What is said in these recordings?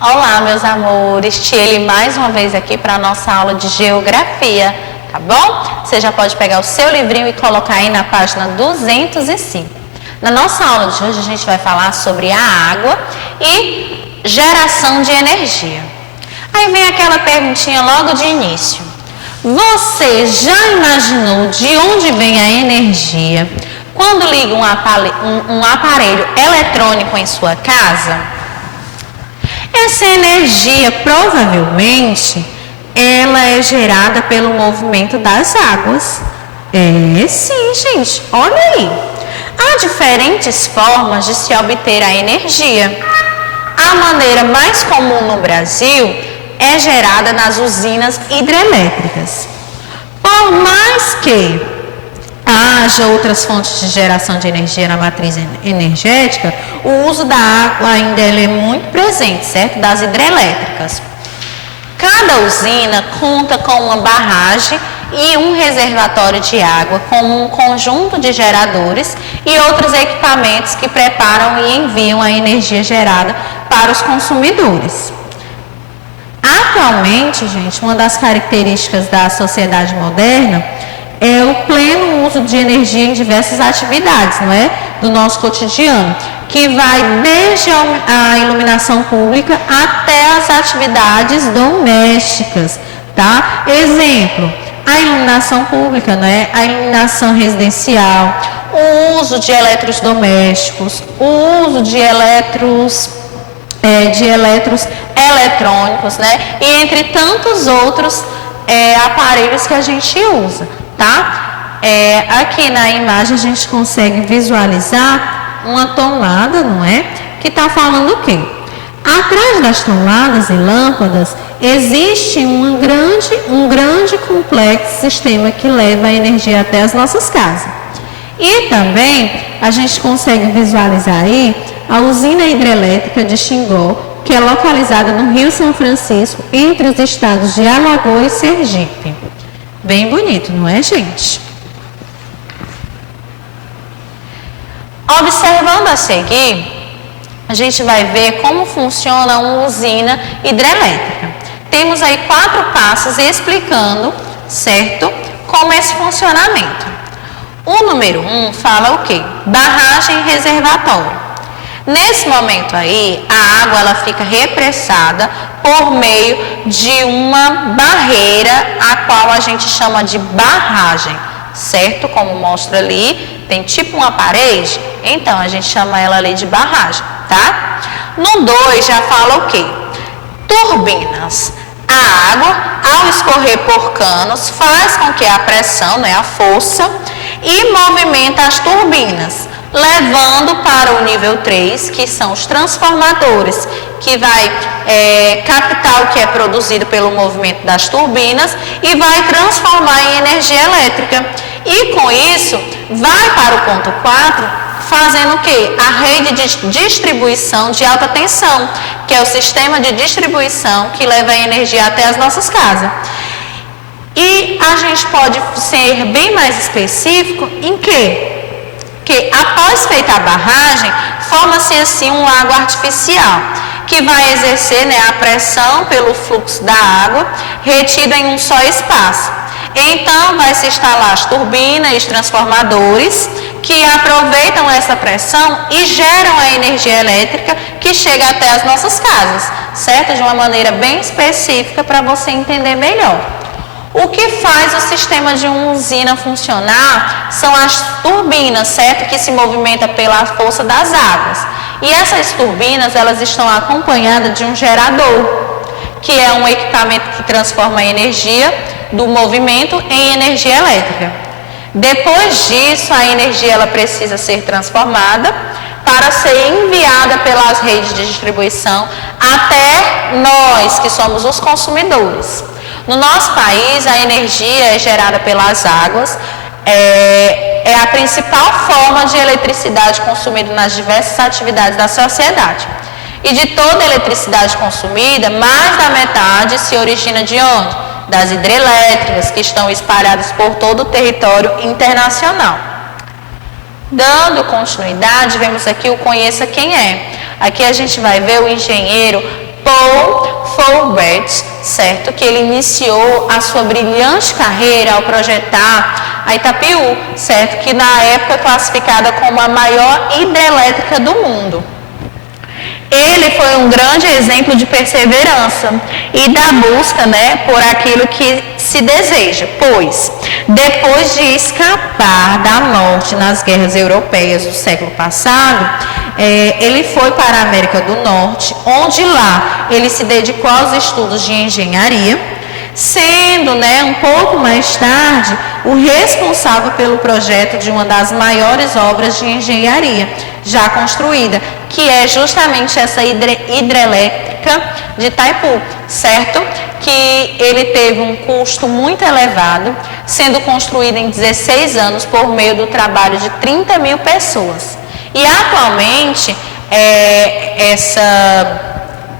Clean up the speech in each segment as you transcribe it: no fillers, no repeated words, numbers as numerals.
Olá, meus amores, Tiele mais uma vez aqui para a nossa aula de Geografia, tá bom? Você já pode pegar o seu livrinho e colocar aí na página 205. Na nossa aula de hoje a gente vai falar sobre a água e geração de energia. Aí vem aquela perguntinha logo de início. Você já imaginou de onde vem a energia quando liga um aparelho eletrônico em sua casa? Essa energia provavelmente ela é gerada pelo movimento das águas. Sim, gente, olha aí. Há diferentes formas de se obter a energia. A maneira mais comum no Brasil é gerada nas usinas hidrelétricas. Por mais que haja outras fontes de geração de energia na matriz energética, o uso da água ainda é muito presente, certo? Das hidrelétricas. Cada usina conta com uma barragem e um reservatório de água, com um conjunto de geradores e outros equipamentos que preparam e enviam a energia gerada para os consumidores. Atualmente, gente, uma das características da sociedade moderna é o pleno uso de energia em diversas atividades, não é? Do nosso cotidiano, que vai desde a iluminação pública até as atividades domésticas, tá? Exemplo, a iluminação pública, né? A iluminação residencial, o uso de eletrodomésticos, o uso de eletrônicos, eletrônicos, né? E entre tantos outros aparelhos que a gente usa, tá? Aqui na imagem a gente consegue visualizar uma tomada, não é? Que está falando o quê? Atrás das tomadas e lâmpadas existe um grande complexo sistema que leva a energia até as nossas casas. E também a gente consegue visualizar aí a usina hidrelétrica de Xingó, que é localizada no Rio São Francisco, entre os estados de Alagoas e Sergipe. Bem bonito, não é, gente? Observando a seguir, a gente vai ver como funciona uma usina hidrelétrica. Temos aí 4 passos explicando, certo, como é esse funcionamento. O número 1 fala o quê? Barragem e reservatório. Nesse momento aí, a água ela fica repressada por meio de uma barreira, a qual a gente chama de barragem, certo? Como mostra ali, tem tipo uma parede, então a gente chama ela ali de barragem, tá? No 2 já fala o quê? Turbinas. A água, ao escorrer por canos, faz com que a pressão, né, a força, e movimenta as turbinas, levando para o nível 3, que são os transformadores, que vai captar o que é produzido pelo movimento das turbinas e vai transformar em energia elétrica. E com isso, vai para o ponto 4, fazendo o quê? A rede de distribuição de alta tensão, que é o sistema de distribuição que leva a energia até as nossas casas. E a gente pode ser bem mais específico em que após feita a barragem, forma-se assim um lago artificial, que vai exercer, né, a pressão pelo fluxo da água, retida em um só espaço. Então, vai se instalar as turbinas e os transformadores, que aproveitam essa pressão e geram a energia elétrica que chega até as nossas casas, certo? De uma maneira bem específica para você entender melhor. O que faz o sistema de uma usina funcionar são as turbinas, certo? Que se movimenta pela força das águas. E essas turbinas, elas estão acompanhadas de um gerador, que é um equipamento que transforma a energia do movimento em energia elétrica. Depois disso, a energia ela precisa ser transformada para ser enviada pelas redes de distribuição até nós, que somos os consumidores. No nosso país, a energia é gerada pelas águas, é a principal forma de eletricidade consumida nas diversas atividades da sociedade. E de toda a eletricidade consumida, mais da metade se origina de onde? Das hidrelétricas, que estão espalhadas por todo o território internacional. Dando continuidade, vemos aqui o Conheça Quem É. Aqui a gente vai ver o engenheiro Paul Fourbet, certo? Que ele iniciou a sua brilhante carreira ao projetar a Itaipu, certo? Que na época é classificada como a maior hidrelétrica do mundo. Ele foi um grande exemplo de perseverança e da busca, né, por aquilo que se deseja, pois, depois de escapar da morte nas guerras europeias do século passado, ele foi para a América do Norte, onde lá ele se dedicou aos estudos de engenharia, sendo, né, um pouco mais tarde, o responsável pelo projeto de uma das maiores obras de engenharia já construída, que é justamente essa hidrelétrica de Itaipu, certo? Que ele teve um custo muito elevado, sendo construída em 16 anos por meio do trabalho de 30 mil pessoas. E atualmente, essa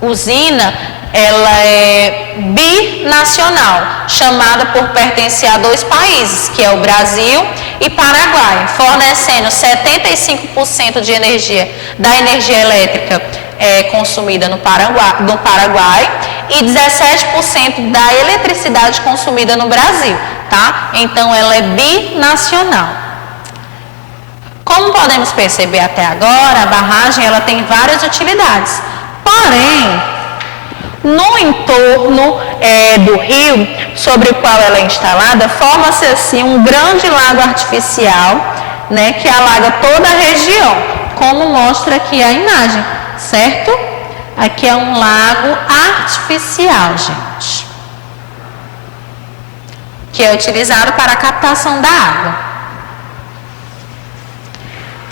usina, ela é binacional, chamada por pertencer a dois países, que é o Brasil e Paraguai, fornecendo 75% de energia, da energia elétrica consumida no Paraguai e 17% da eletricidade consumida no Brasil, tá? Então, ela é binacional. Como podemos perceber até agora, a barragem ela tem várias utilidades, porém, no entorno do rio sobre o qual ela é instalada, forma-se assim um grande lago artificial, né, que alaga toda a região, como mostra aqui a imagem, certo? Aqui é um lago artificial, gente, que é utilizado para a captação da água.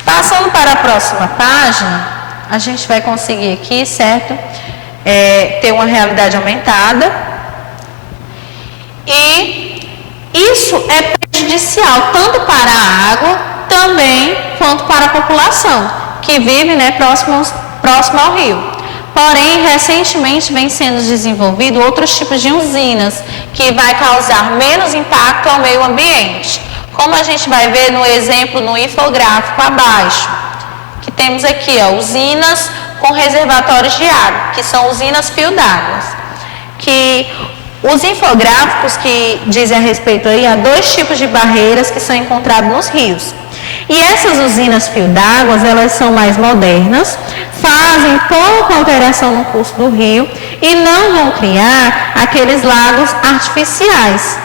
Passando para a próxima página, a gente vai conseguir aqui, certo? Ter uma realidade aumentada, e isso é prejudicial tanto para a água também quanto para a população que vive, né, próximo ao rio. Porém, recentemente vem sendo desenvolvido outros tipos de usinas que vai causar menos impacto ao meio ambiente, como a gente vai ver no exemplo no infográfico abaixo, que temos aqui, ó, usinas com reservatórios de água, que são usinas fio d'água, que os infográficos que dizem a respeito aí a dois tipos de barreiras que são encontrados nos rios. E essas usinas fio d'água, elas são mais modernas, fazem pouca alteração no curso do rio e não vão criar aqueles lagos artificiais.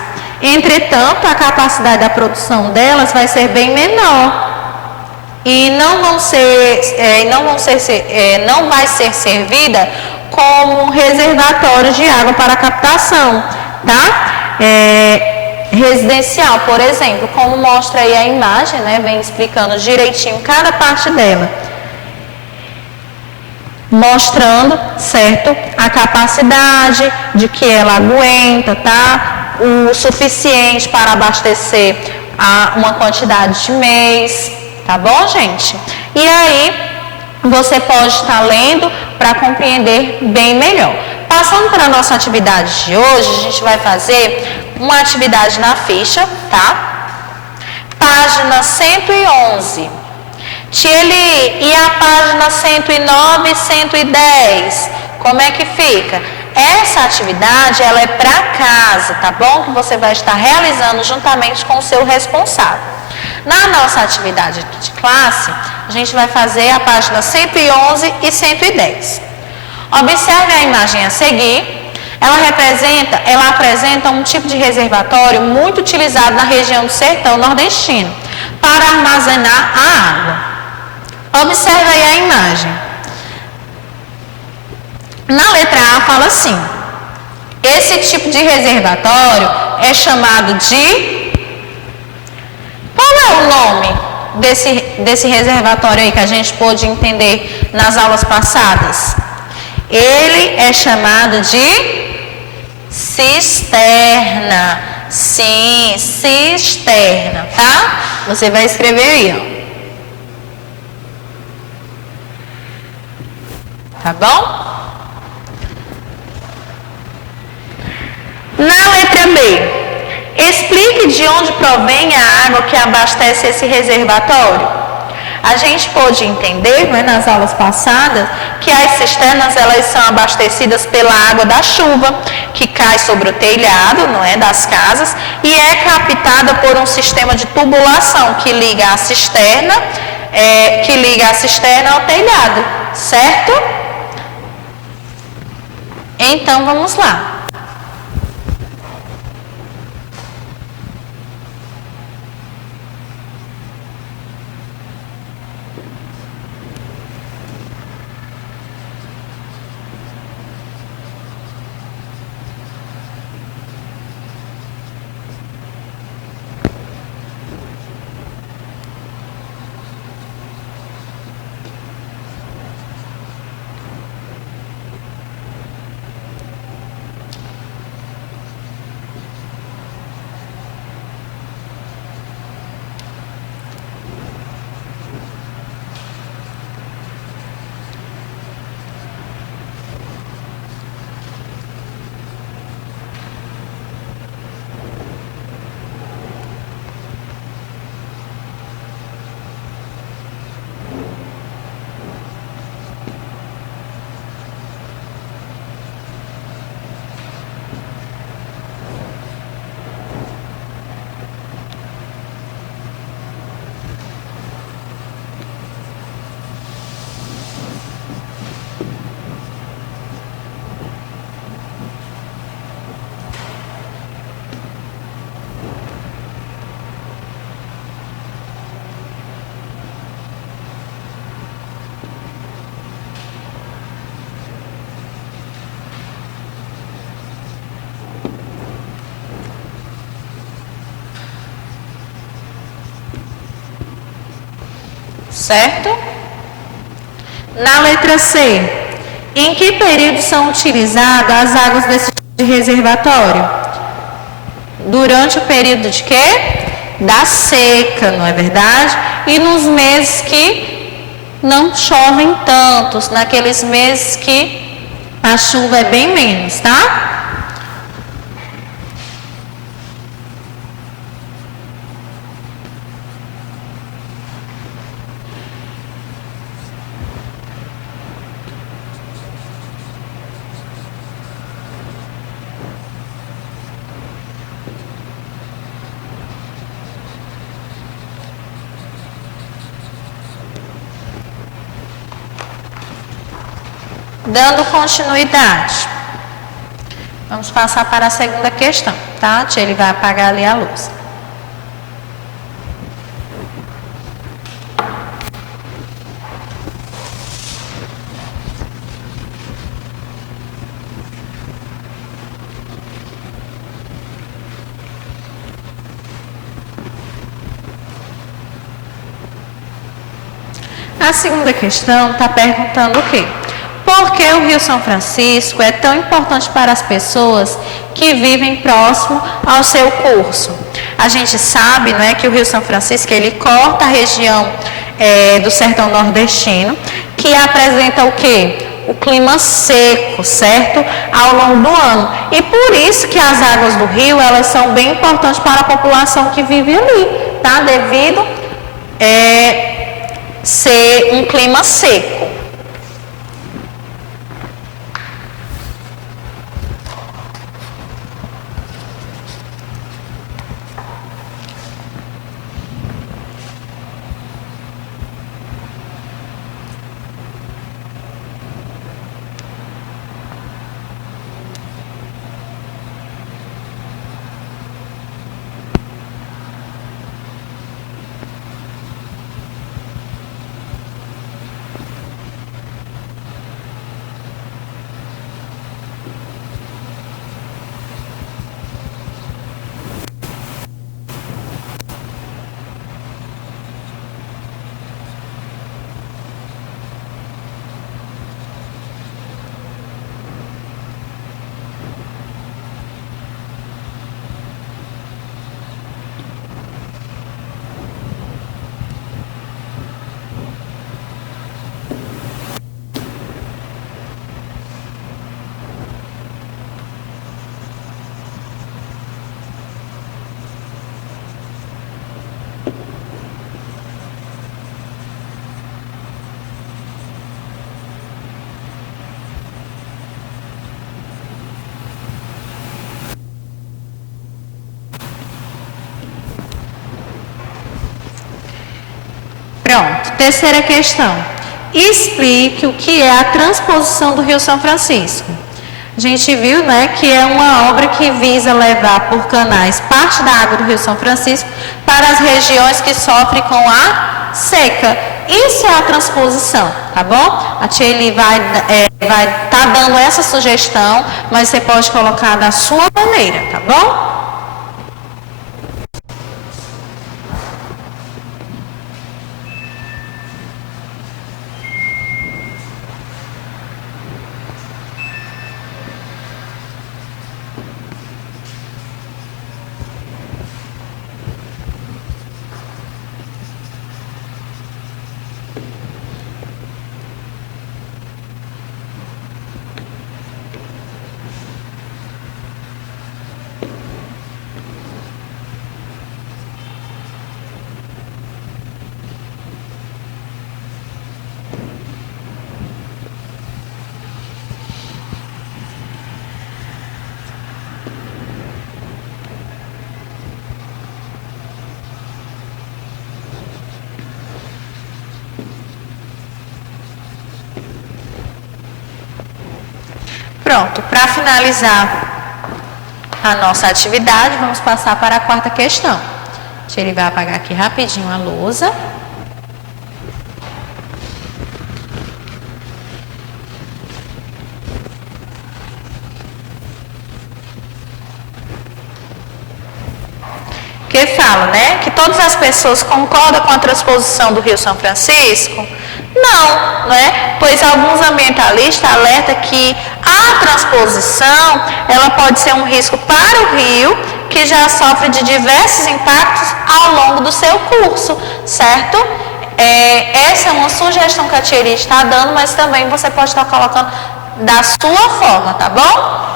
Entretanto, a capacidade da produção delas vai ser bem menor. E não vai ser servida como um reservatório de água para captação, tá? Residencial, por exemplo, como mostra aí a imagem, né? Vem explicando direitinho cada parte dela, mostrando, certo, a capacidade de que ela aguenta, tá? O suficiente para abastecer uma quantidade de mês. Tá bom, gente? E aí, você pode estar lendo para compreender bem melhor. Passando para a nossa atividade de hoje, a gente vai fazer uma atividade na ficha, tá? Página 111. Tieli, e a página 109 e 110? Como é que fica? Essa atividade, ela é para casa, tá bom? Que você vai estar realizando juntamente com o seu responsável. Na nossa atividade de classe, a gente vai fazer a página 111 e 110. Observe a imagem a seguir. Ela apresenta um tipo de reservatório muito utilizado na região do sertão nordestino para armazenar a água. Observe aí a imagem. Na letra A fala assim: esse tipo de reservatório é chamado de... Qual é o nome desse reservatório aí que a gente pôde entender nas aulas passadas? Ele é chamado de cisterna. Sim, cisterna, tá? Você vai escrever aí, ó. Tá bom? Na letra B, explique de onde provém a água que abastece esse reservatório. A gente pôde entender, né, nas aulas passadas, que as cisternas elas são abastecidas pela água da chuva, que cai sobre o telhado, não é, das casas, e é captada por um sistema de tubulação que liga a cisterna ao telhado, certo? Então vamos lá. Certo? Na letra C, em que período são utilizadas as águas desse reservatório? Durante o período de quê? Da seca, não é verdade? E nos meses que não chovem tantos, naqueles meses que a chuva é bem menos, tá? Dando continuidade, vamos passar para a segunda questão, tá? Ele vai apagar ali a luz. A segunda questão está perguntando o quê? Por que o Rio São Francisco é tão importante para as pessoas que vivem próximo ao seu curso? A gente sabe, não é, que o Rio São Francisco ele corta a região do sertão nordestino, que apresenta o quê? O clima seco, certo? Ao longo do ano. E por isso que as águas do rio, elas são bem importantes para a população que vive ali, tá? Devido ser um clima seco. Pronto. Terceira questão. Explique o que é a transposição do Rio São Francisco. A gente viu, né, que é uma obra que visa levar por canais parte da água do Rio São Francisco para as regiões que sofrem com a seca. Isso é a transposição, tá bom? A tia Eli vai tá dando essa sugestão, mas você pode colocar da sua maneira, tá bom? Pronto, para finalizar a nossa atividade, vamos passar para a quarta questão. Ele vai apagar aqui rapidinho a lousa. Que fala, né, que todas as pessoas concordam com a transposição do Rio São Francisco? Não, né? Pois alguns ambientalistas alertam que a transposição ela pode ser um risco para o rio, que já sofre de diversos impactos ao longo do seu curso, certo? Essa é uma sugestão que a tia Eli está dando, mas também você pode estar colocando da sua forma, tá bom?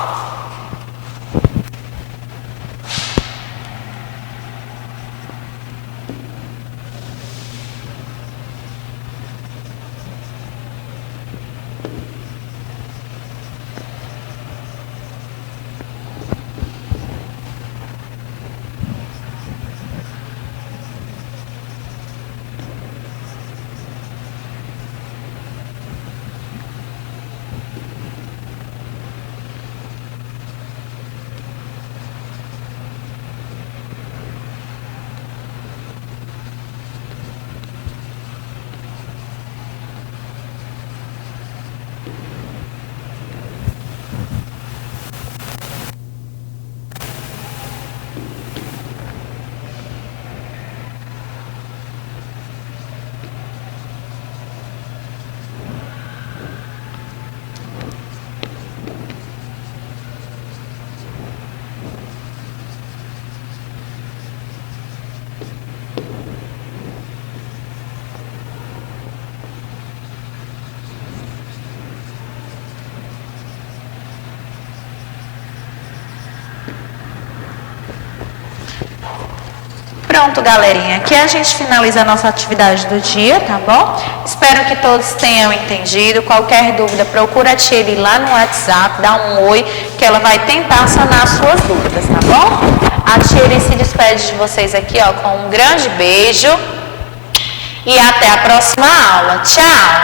Pronto, galerinha. Aqui a gente finaliza a nossa atividade do dia, tá bom? Espero que todos tenham entendido. Qualquer dúvida, procura a tia Eli lá no WhatsApp, dá um oi, que ela vai tentar sanar as suas dúvidas, tá bom? A tia Eli se despede de vocês aqui, ó, com um grande beijo. E até a próxima aula. Tchau!